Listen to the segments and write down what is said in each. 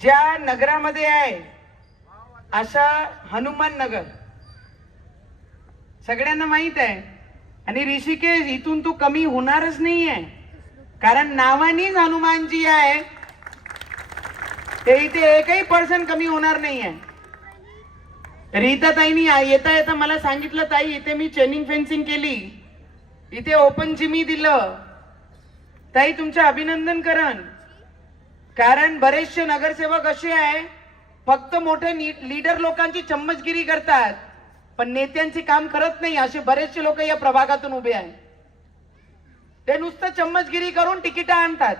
ज्या नगरामध्ये आहे अशा हनुमान नगर सगळ्यांना माहित आहे, आणि ऋषिकेश इथून तू कमी होणारच नाहीये, कारण नावानीच हनुमानजी आहे, ते इथे एकही पर्सन कमी होणार नाहीये. रीता ताईनी येता येता मला सांगितलं, ताई इथे मी चेनिंग फेन्सिंग केली, इथे ओपन जिमी दिलं. ताई तुमचं अभिनंदन करन, कारण बरेचसे नगरसेवक असे आहे फक्त मोठे लीडर लोकांची चम्मचगिरी करतात, पण नेत्यांचे काम करत नाही. असे बरेचसे लोक या प्रभागातून उभे आहेत, ते नुसतं चम्मचगिरी करून तिकीट आणतात.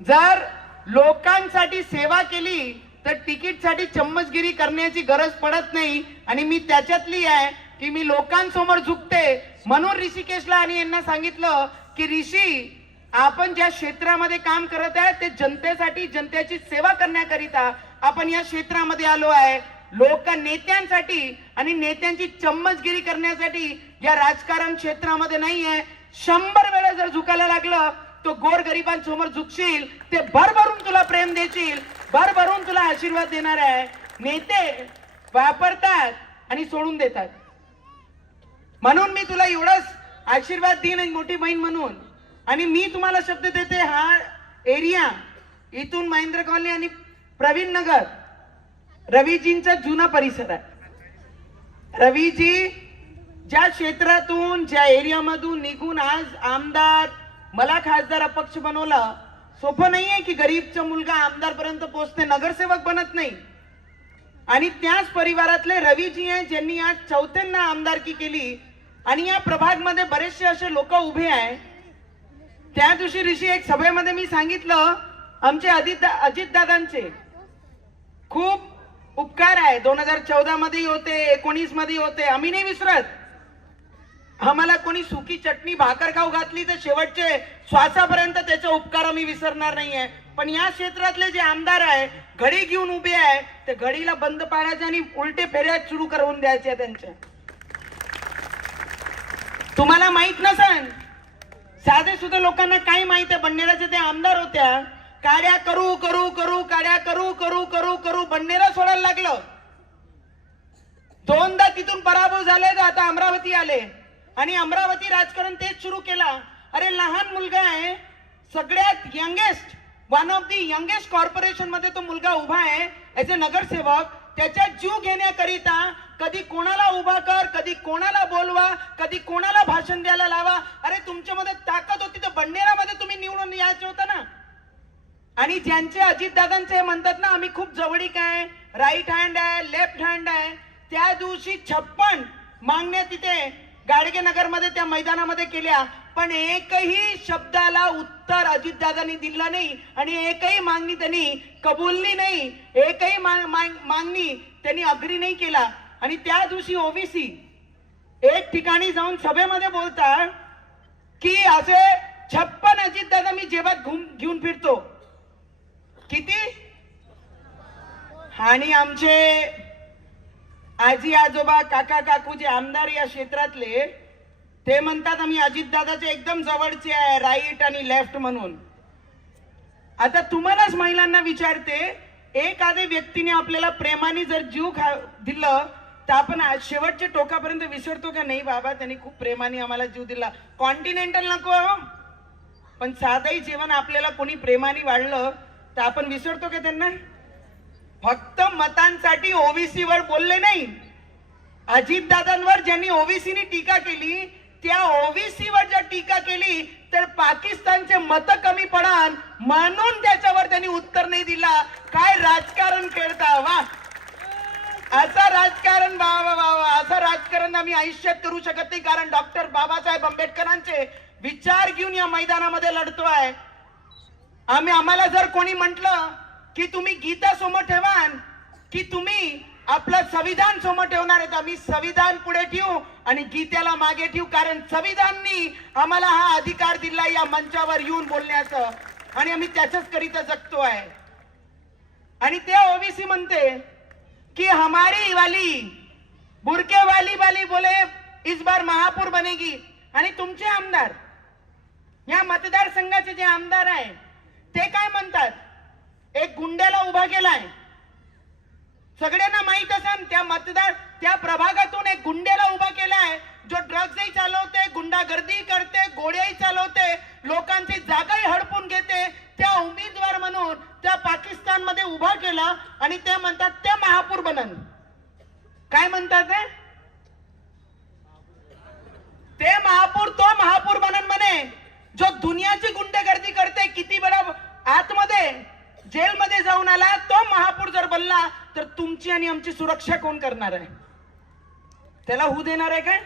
जर लोकांसाठी सेवा केली तर तिकीटसाठी चम्मचगिरी करण्याची गरज पडत नाही. आणि मी त्याच्यातली आहे की मी लोकांसमोर झुकते. म्हणून ऋषिकेशला आणि यांना सांगितलं की ऋषी, आपण ज्या क्षेत्रामध्ये काम करत आहे ते जनतेसाठी, जनतेची सेवा करण्याकरिता आपण या क्षेत्रामध्ये आलो आहे. लोक नेत्यांसाठी आणि नेत्यांची चम्मचगिरी करण्यासाठी या राजकारण क्षेत्रामध्ये नाही आहे. 100 वेळा जर झुकायला लागलं तो गोरगरिबांसमोर झुकशील, ते भरभरून तुला प्रेम देतील, भरभरून तुला आशीर्वाद देणार आहे. नेते वापरतात आणि सोडून देतात. म्हणून मी तुला एवढाच आशीर्वाद देईन मोठी बहीण म्हणून. आणि मी तुम्हाला शब्द देते, हा एरिया इथून महेंद्र कॉलनी आणि प्रवीण नगर रवीजींचा जुना परिसर आहे. रवीजी ज्या क्षेत्रातून, ज्या एरियामधून निघून आज आमदार, मला खासदार अपक्ष बनवलं. सोपं नाहीये की गरीबचा मुलगा आमदार पर्यंत पोहोचते, नगरसेवक बनत नाही. आणि त्याच परिवारातले रवीजी आहे ज्यांनी आज 4थ्यांदा आमदारकी केली. आणि या प्रभागमध्ये बरेचसे असे लोक उभे आहे. त्या दिवशी ऋषी एक सभेमध्ये मी सांगितलं, आमचे अजितदादांचे खूप उपकार आहे. 2014 मध्ये होते, 19 मध्ये होते, आम्ही नाही विसरत. आम्हाला कोणी सुकी चटणी भाकर खाऊ घातली तर शेवटचे श्वासापर्यंत त्याचे उपकार आम्ही विसरणार नाहीये. पण या क्षेत्रातले जे आमदार आहे, घडी घेऊन उभे आहे, ते घडीला बंद पाडायचे आणि उलटे फेऱ्या सुरू करून द्यायचे त्यांच्या. तुम्हाला माहित नसेल, साधे सुद्धा लोकांना काय माहित आहे, बंडेराचे ते आमदार होत्या, काड्या करू करू करू काड्या करू करू करू करू बंडेरा सोडायला लागलं. 2दा तिथून पराभव झाले तर आता अमरावती आले आणि अमरावती राजकारण तेच सुरू केला. अरे लहान मुलगा आहे, सगळ्यात youngest, one of the youngest corporation मध्ये तो मुलगा उभा आहे ऍज अ नगरसेवक. त्याच्या जीव घेण्याकरिता कधी कोणाला उभा कर, कधी कोणाला बोलवा, कधी कोणाला भाषण द्यायला लावा. अरे तुमच्यामध्ये ताकद होती तर बंडेरामध्ये तुम्ही निवडून यायचं होतं ना. आणि ज्यांचे अजितदादांचे म्हणतात ना, आम्ही खूप जवळीक आहे, राईट हँड आहे, लेफ्ट हँड आहे, त्या दिवशी 56 मागण्या तिथे गाडगेनगर मध्ये त्या मैदानामध्ये केल्या, पण एकही शब्दाला उत्तर अजितदादांनी दिलं नाही आणि एकही मागणी त्यांनी कबूलली नाही, एकही मागणी त्यांनी अग्री नाही केला. आणि त्या दिवशी ओबीसी एक ठिकाणी जाऊन सभेमध्ये बोलतात की असे 56 अजितदादा मी जेबात घेऊन फिरतो. किती? आणि आमचे आजी आजोबा, काका काकू जे आमदार या क्षेत्रातले, ते म्हणतात आम्ही अजितदादाचे एकदम जवळचे आहे, राईट आणि लेफ्ट म्हणून. आता तुम्हालाच महिलांना विचारते, एखाद्या व्यक्तीने आपल्याला प्रेमाने जर जीव दिलं तर आपण शेवटच्या टोकापर्यंत विसरतो का नाही? बाबा त्यांनी खूप प्रेमाने आम्हाला जीव दिला. कॉन्टिनेंटल नको, पण साधंही जेवण आपल्याला कोणी प्रेमाने वाढलं तर आपण विसरतो का त्यांना? फक्त मतांसाठी ओबीसी वर बोलले नाही. अजितदादांवर ज्यांनी ओबीसीनी टीका केली, त्या ओबीसी वर जर टीका केली तर पाकिस्तानचे मत कमी पडान म्हणून त्याच्यावर त्यांनी उत्तर नाही दिला. काय राजकारण खेळता, वा! असं राजकारण, वा वा वा, असं राजकारण आम्ही आयुष्यात करू शकत नाही. कारण डॉक्टर बाबासाहेब आंबेडकरांचे विचार घेऊन या मैदानामध्ये लढतोय आम्ही. आम्हाला जर कोणी म्हटलं की तुम्ही गीता समोर ठेवान की तुम्ही आपलं संविधान समोर ठेवणार आहेत, आम्ही संविधान पुढे ठेवू आणि गीतेला मागे ठेवू. कारण संविधाननी आम्हाला हा अधिकार दिला या मंचावर येऊन बोलण्याचं, आणि आम्ही त्याच्याच करिता जगतो आहे. आणि ते ओबीसी म्हणते कि हमारी वाली बुरके वाली बोले इस बार महापौर बनेगी. आणि तुमचे आमदार, या मतदारसंघाचे जे आमदार आहे ते काय म्हणतात? एक उभा केलाय. सगळ्यांना माहित असेल त्या प्रभागातून एक गुंडेला उभा केलाय जो ड्रग्जही चालवते, गुंडागर्दी करते, गोळ्याही चालवते, लोकांची जागाही हडपून घेते. त्या उमेदवार म्हणून त्या पाकिस्तान मध्ये उभा केला आणि ते म्हणतात ते महापूर बनन. काय म्हणतात ते महापूर बनन म्हणे. जो दुनियाची गुंडेगर्दी करते, किती वेळा आतमध्ये जेलमध्ये जाऊन आला, तो महापूर जर बनला तर तुमची आणि आमची सुरक्षा कोण करणार आहे? त्याला होऊ देणार आहे काय?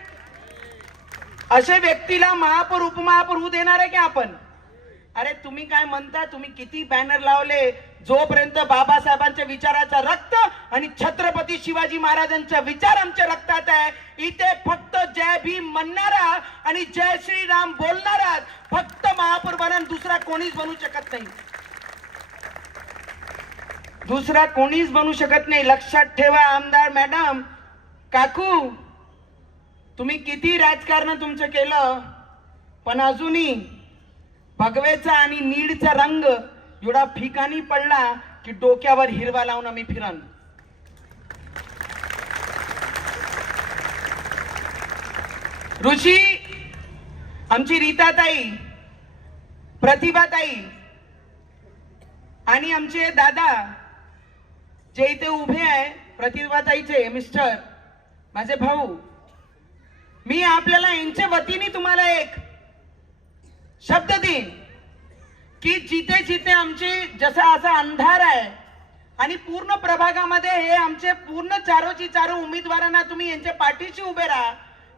अशा व्यक्तीला महापूर उपमहापूर होऊ देणार आहे की आपण? अरे तुम्ही काय म्हणता? तुम्ही किती बॅनर लावले, जोपर्यंत बाबासाहेबांच्या विचाराचा रक्त आणि छत्रपती शिवाजी महाराजांचा विचार आमच्या रक्तात आहे, इथे फक्त जय भीम म्हणणारा आणि जय श्रीराम बोलणारा फक्त महापूर बनन. दुसरा कोणीच बनू शकत नाही. दुसरा कोणीच बनू शकत नाही. लक्षात ठेवा आमदार मॅडम, काकू, तुम्ही किती राजकारण तुमचं केलं, पण अजूनही भगवेचा आणि नीडचा रंग एवढा फिकानी पडला की डोक्यावर हिरवा लावून आम्ही फिरन. ऋषी, आमची रीताताई, प्रतिभाताई आणि आमचे दादा जे इथे उभे आहे, प्रतिभाताईचे मिस्टर, माझे भाऊ, मी आपल्याला यांच्या वतीने तुम्हाला एक शब्द देईन की जिथे जिथे आमची जसा असा अंधार आहे आणि पूर्ण प्रभागामध्ये हे आमचे पूर्ण चारोची चारो उमेदवारांना तुम्ही यांच्या पाठीशी उभे राहा.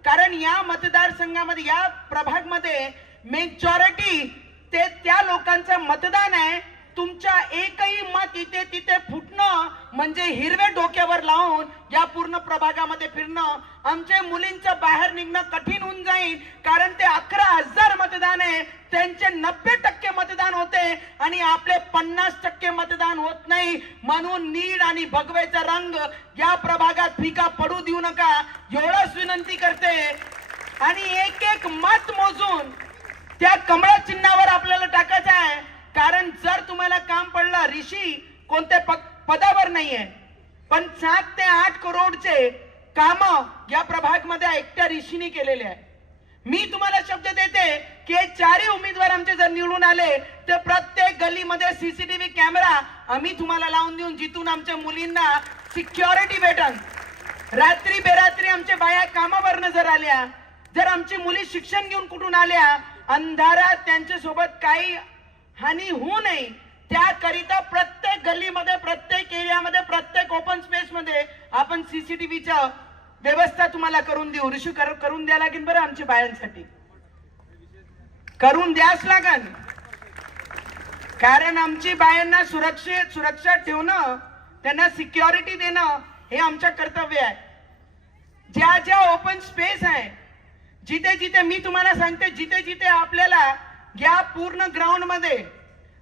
कारण या मतदारसंघामध्ये, या प्रभागमध्ये मेजॉरिटी ते त्या लोकांचं मतदान आहे. तुमच्या एकही मत इथे तिथे फुटणं म्हणजे हिरवे डोक्यावर लावून या पूर्ण प्रभागामध्ये फिरणं. आमच्या मुलींचं बाहेर निघणं कठीण होऊन जाईल. कारण ते 11,000 मतदान आहे, त्यांचे 90% मतदान होते आणि आपले 50% मतदान होत नाही. म्हणून नीड आणि भगवेचा रंग या प्रभागात फिका पडू देऊ नका एवढंच विनंती करते. आणि एक एक मत मोजून त्या कमळ चिन्हावर आपल्याला टाकायचं आहे. कारण जर तुम्हाला काम पडलं, ऋषी कोणत्या पदावर नाहीये, पण 7 ते 8 करोडचे काम या प्रभागमध्ये एकट्या ऋषीने केलेले आहे. मी तुम्हाला शब्द देते की चारही उमेदवार आमचे जर निवडून आले तर प्रत्येक गल्लीमध्ये सीसीटीव्ही कॅमेरा आम्ही तुम्हाला लावून देऊन जिथून आमच्या मुलींना सिक्युरिटी भेटन. रात्री बेरात्री आमच्या बाया कामावर नजर आल्या, जर आमची मुली शिक्षण घेऊन कुठून आल्या, अंधारात त्यांच्या सोबत काही हानी होऊ नये त्याकरिता प्रत्येक गल्लीमध्ये, प्रत्येक एरियामध्ये, प्रत्येक ओपन स्पेस मध्ये आपण सीसीटीव्हीचा व्यवस्था तुम्हाला करून देऊ. ऋषी करून द्या लागेल बरं, आमच्या बायांसाठी करून द्याच लागेल. कारण आमची बायांना सुरक्षा ठेवणं, त्यांना सिक्युरिटी देणं हे आमचं कर्तव्य आहे. ज्या ज्या ओपन स्पेस आहे, जिथे जिथे मी तुम्हाला सांगते, जिथे जिथे आपल्याला या पूर्ण ग्राउंड मध्ये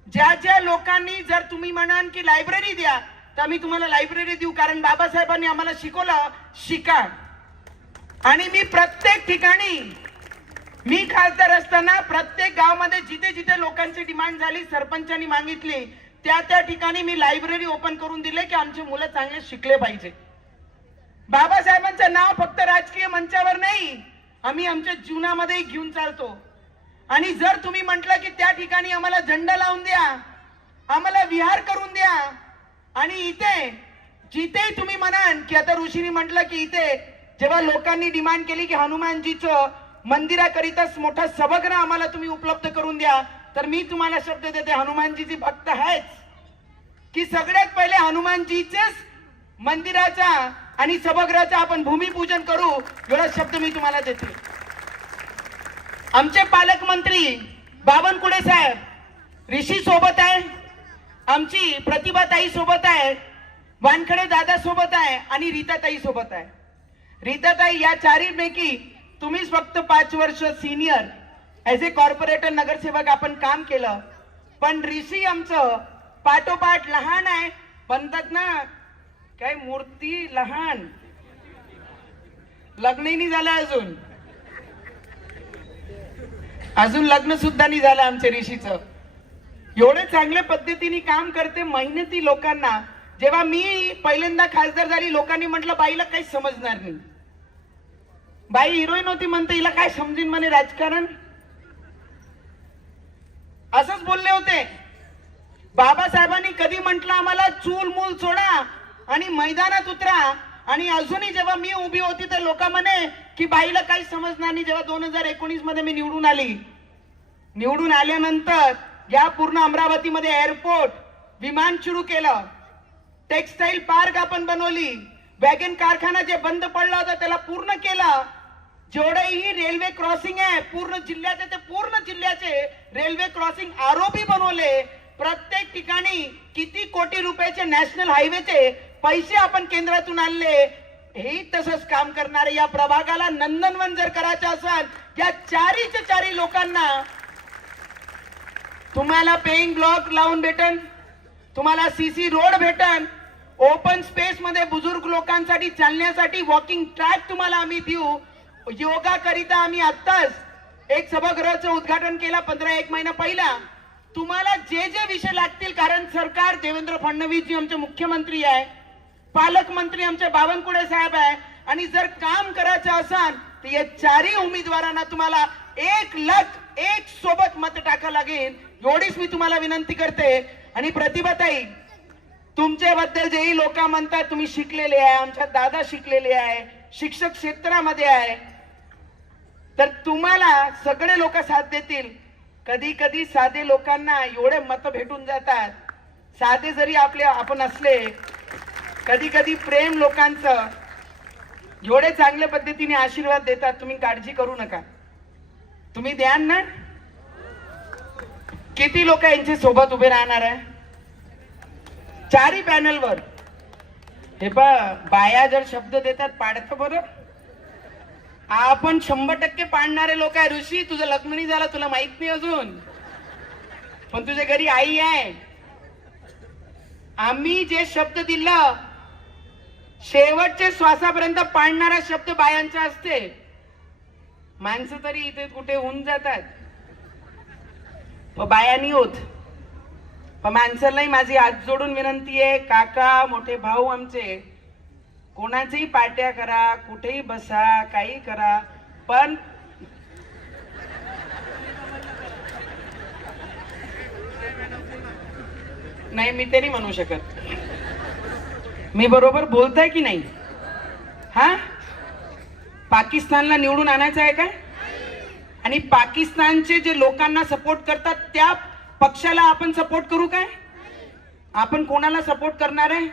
ज्या ज्या लोकांनी, जर तुम्ही म्हणाल की लायब्ररी द्या तर आम्ही तुम्हाला लायब्ररी देऊ. कारण बाबासाहेबांनी आम्हाला शिकवलं, शिका. आणि मी प्रत्येक ठिकाणी, मी खासदार असताना प्रत्येक गावामध्ये जिथे जिथे लोकांची डिमांड झाली, सरपंचांनी मागितली, त्या त्या ठिकाणी मी लायब्ररी ओपन करून दिले की आमचे मुलं चांगले शिकले पाहिजे. बाबासाहेबांचं नाव फक्त राजकीय मंचावर नाही, आम्ही आमच्या जीवनामध्ये घेऊन चालतो. आणि जर तुम्ही म्हटलं की त्या ठिकाणी आम्हाला झेंडा लावून द्या, आम्हाला विहार करून द्या, आणि इथे जिथे तुम्ही म्हणाल की आता ऋषीने म्हटलं की इथे जेव्हा लोकांनी डिमांड केली की हनुमानजीचं मंदिराकरिता मोठा सभागृह आम्हाला तुम्ही उपलब्ध करून द्या, तर मी तुम्हाला शब्द देते, हनुमानजीची भक्त आहेच की सगळ्यात पहिले हनुमानजीचेच मंदिराचा आणि सभागृहाचा आपण भूमिपूजन करू, एवढा शब्द मी तुम्हाला देते. आमचे पालकमंत्री बावनकुळे साहेब ऋषी सोबत आहे, आमची प्रतिभाताई सोबत आहे, वानखडे दादा सोबत आहे आणि रीताताई सोबत आहे. रीताताई, या चारीपैकी तुम्हीच फक्त 5 वर्ष सिनियर ऍज ए कॉर्पोरेटर नगरसेवक आपण काम केलं, पण ऋषी आमचं पाठोपाठ लहान आहे. म्हणतात ना काय, मूर्ती लहान, लग्नही नाही झालं, अजून लग्न सुद्धा नाही झालं आमच्या ऋषीचं. एवढे चांगल्या पद्धतीने काम करते, मेहनती लोकांना जेव्हा मी पहिल्यांदा खासदार झाली, लोकांनी म्हटलं बाईला काही समजणार नाही, बाई हिरोईन होती म्हणते, हिला काय समजेन म्हणे राजकारण, असंच बोलले होते. बाबासाहेबांनी कधी म्हटलं आम्हाला चूल मूल सोडा आणि मैदानात उतरा, आणि अजूनही जेव्हा मी उभी होती तर लोक म्हणे की बाईला काही समजणार नाही. जेव्हा 2019 मध्ये मी निवडून आली, निवडून आल्यानंतर या पूर्ण अमरावतीमध्ये एअरपोर्ट, विमान सुरू केलं, टेक्सटाईल पार्क आपण बनवली, वॅगन कारखाना जे बंद पडला होता त्याला पूर्ण केला, जेवढेही रेल्वे क्रॉसिंग आहे पूर्ण जिल्ह्याचे ते पूर्ण जिल्ह्याचे रेल्वे क्रॉसिंग आरोपी बनवले. प्रत्येक ठिकाणी किती कोटी रुपयाचे नॅशनल हायवेचे पैसे आपण केंद्रातून आणले. हे तसंच काम करणारे या प्रभागाला नंदनवन जर करायचं असेल, या चारीच्या चारी लोकांना तुम्हाला पेइंग ब्लॉक लावून भेटन, तुम्हाला सीसी रोड भेटन, ओपन स्पेस मध्ये बुजुर्ग लोकांसाठी चालण्यासाठी वॉकिंग ट्रॅक तुम्हाला आम्ही देऊ. योगा करिता आम्ही आत्ताच एक सभागृहाचं उद्घाटन केलं 15 महिना पहिला. तुम्हाला जे जे विषय लागतील, कारण सरकार देवेंद्र फडणवीस जी आमचे मुख्यमंत्री आहे, पालकमंत्री आमचे बावनकुळे साहेब आहे, आणि जर काम करायचं असेल तर या चारही उमेदवारांना तुम्हाला 1,01,000 सोबत मत टाकावं लागेल. एवढीच मी तुम्हाला विनंती करते. आणि प्रतिभाताई, तुमच्याबद्दल जेही लोक म्हणतात तुम्ही शिकलेले आहे, आमच्या दादा शिकलेले आहे, शिक्षक क्षेत्रामध्ये आहे, तर तुम्हाला सगळे लोक साथ देतील. कधी कधी साधे लोकांना एवढे मत भेटून जातात, साधे जरी आपण असले, कधी कधी प्रेम लोकांचं एवढे चांगल्या पद्धतीने आशीर्वाद देतात, तुम्ही काळजी करू नका. तुम्ही द्यान ना? किती लोक यांच्या सोबत उभे राहणार आहे चारी पॅनलवर? हे बाया जर शब्द देतात पाडतं बरं. आपण 100% पाडणारे लोक आहे. ऋषी, तुझं लग्न नाही झालं, तुला माहित नाही अजून, पण तुझ्या घरी आई आहे. आम्ही जे शब्द दिलं शेवटचे श्वासापर्यंत पाडणारा शब्द बायांचा असते. माणसं तरी इथे कुठे होऊन जातात, बाया नाही होत. पण माणसालाही माझी हात जोडून विनंती आहे, काका, मोठे भाऊ आमचे, कोणाचेही पार्ट्या करा, कुठेही बसा, काही करा, पण नाही, मी ते नाही म्हणू शकत. मी बरोबर बोलताय की नाही? हा, पाकिस्तानला निवडून आणायचं आहे काय? आणि पाकिस्तानचे जे लोकांना सपोर्ट करतात त्या पक्षाला आपण सपोर्ट करू काय? आपण कोणाला सपोर्ट करणार आहे?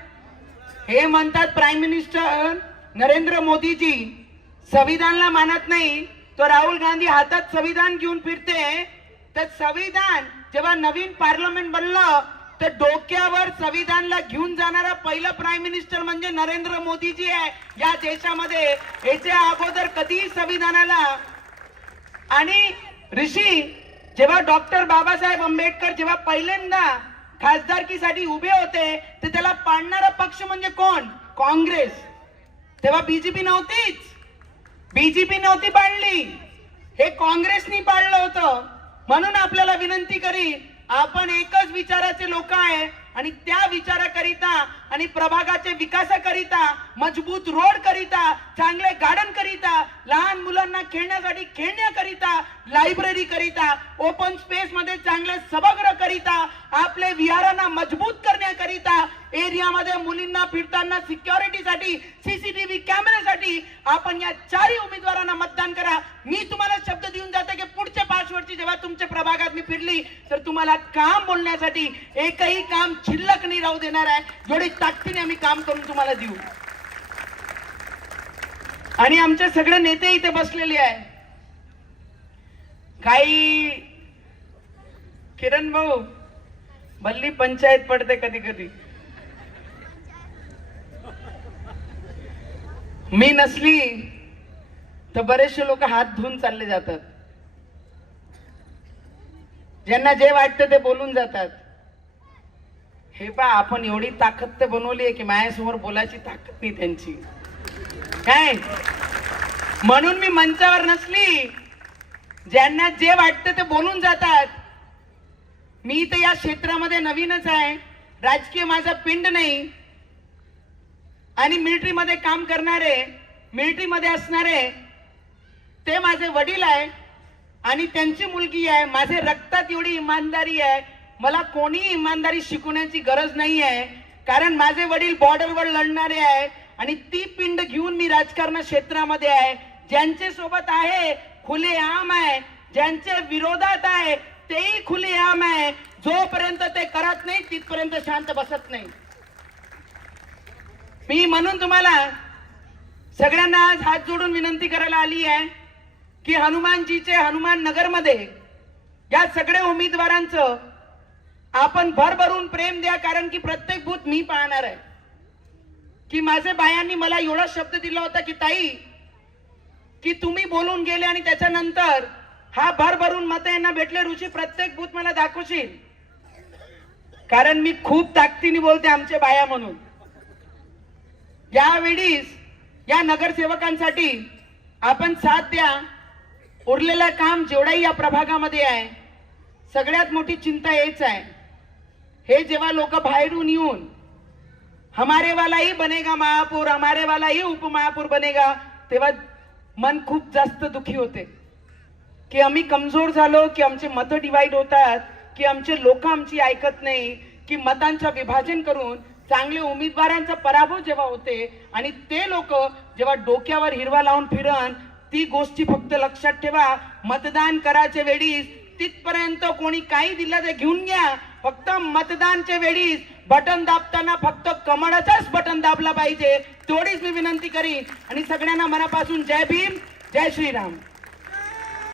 हे म्हणतात प्राईम मिनिस्टर नरेंद्र मोदीजी संविधानला मानत नाही, तो राहुल गांधी हातात संविधान घेऊन फिरते. तर संविधान जेव्हा नवीन पार्लमेंट बनलं तर डोक्यावर संविधानला घेऊन जाणारा पहिला प्राईम मिनिस्टर म्हणजे नरेंद्र मोदीजी आहे या देशामध्ये. याच्या अगोदर कधीही संविधानाला. आणि ऋषी, जेव्हा डॉक्टर बाबासाहेब आंबेडकर जेव्हा पहिल्यांदा खासदारकीसाठी उभे होते तर त्याला पाडणारा पक्ष म्हणजे कोण? काँग्रेस. तेव्हा बीजेपी नव्हतीच, बीजेपी नव्हती पाडली, हे काँग्रेसनी पाडलं होतं. म्हणून आपल्याला विनंती करी, आपण एकच विचाराचे लोक आहे आणि त्या विचाराकरिता आणि प्रभागाचे विकासाकरिता, मजबूत रोड करिता, चांगले गार्डन करिता, लहान मुलांना खेळण्यासाठी खेळण्याकरिता, लायब्ररी करिता, ओपन स्पेस मध्ये चांगले सभागृह करिता, आपले विहारांना मजबूत करण्याकरिता, एरियामध्ये मुलींना फिरताना सिक्युरिटीसाठी, सीसीटीव्ही कॅमेऱ्यासाठी आपण या चारही उमेदवारांना मतदान करा. मी तुम्हाला शब्द देऊन जाते की पुढच्या 5 वर्षी जेव्हा तुमच्या प्रभागात मी फिरली तर तुम्हाला काम बोलण्यासाठी एकही काम शिल्लक नाही राहू देणार आहे. जेवढी ताकदीने आम्ही काम करून तुम्हाला देऊ. आणि आमचे सगळे नेते इथे बसलेले आहे. काही किरण भाऊ भल्ली पंचायत पडते कधी कधी. मी नसली तर बरेचसे लोक हात धुवून चालले जातात. ज्यांना जे वाटतं ते बोलून जातात. हे पा, आपण एवढी ताकद ते बनवली आहे की माझ्यासमोर बोलायची ताकद नाही त्यांची काय. म्हणून मी मंचावर नसली, ज्यांना जे वाटतं ते बोलून जातात. मी तर या क्षेत्रामध्ये नवीनच आहे, राजकीय माझा पिंड नाही, आणि मिलिटरीमध्ये काम करणारे, मिलिटरीमध्ये असणारे ते माझे वडील आहे आणि त्यांची मुलगी आहे. माझे रक्तात एवढी इमानदारी आहे, मला कोणी इमानदारी शिकवण्याची गरज नाही आहे, कारण माझे वडील बॉर्डरवर लढणारे आहे आणि ती पिंड घेऊन मी राजकारण क्षेत्रामध्ये आहे. ज्यांचे सोबत आहे खुलेआम आहे, ज्यांच्या विरोधात आहे तेही खुलेआम आहे. जोपर्यंत ते करत नाही तिथपर्यंत शांत बसत नाही. मी म्हणून तुम्हाला सगळ्यांना आज हात जोडून विनंती करायला आली आहे की हनुमानजीचे हनुमान नगरमध्ये या सगळ्या उमेदवारांचं आपण भरभरून प्रेम द्या, कारण की प्रत्येक बूथ मी पाहणार आहे. की माझे बायांनी मला एवढा शब्द दिला होता की ताई, की तुम्ही बोलून गेले आणि त्याच्यानंतर हा भरभरून मत यांना भेटले, ऋषी प्रत्येक बूथ मला दाखवशील, कारण मी खूप ताकदीने बोलते आमचे बाया म्हणून. यावेळी या नगरसेवकांसाठी आपण साथ द्या. उरलेलं काम जेवढाही या प्रभागामध्ये आहे, सगळ्यात मोठी चिंता हेच आहे, हे जेव्हा लोक बाहेरून येऊन हमारे वाला ही बनेगा महापौर, हमारे वाला ही उपमहापौर बनेगा, तेव्हा मन खूप जास्त दुखी होते की आम्ही कमजोर झालो, की आमचे मतं डिवाइड होतात, की आमचे लोक आमची ऐकत नाही, की मतांचं विभाजन करून चांगले उमेदवारांचा पराभव जेव्हा होते आणि ते लोक जेव्हा डोक्यावर हिरवा लावून फिरन, ती गोष्टी फक्त लक्षात ठेवा. मतदान करायच्या वेळी तिथपर्यंत कोणी काही दिलं ते घेऊन घ्या, फक्त मतदानच्या वेळी बटन दाबताना फक्त कमळाचाच बटन दाबला पाहिजे, तेवढीच मी विनंती करीन. आणि सगळ्यांना मनापासून जय भीम, जय श्रीराम.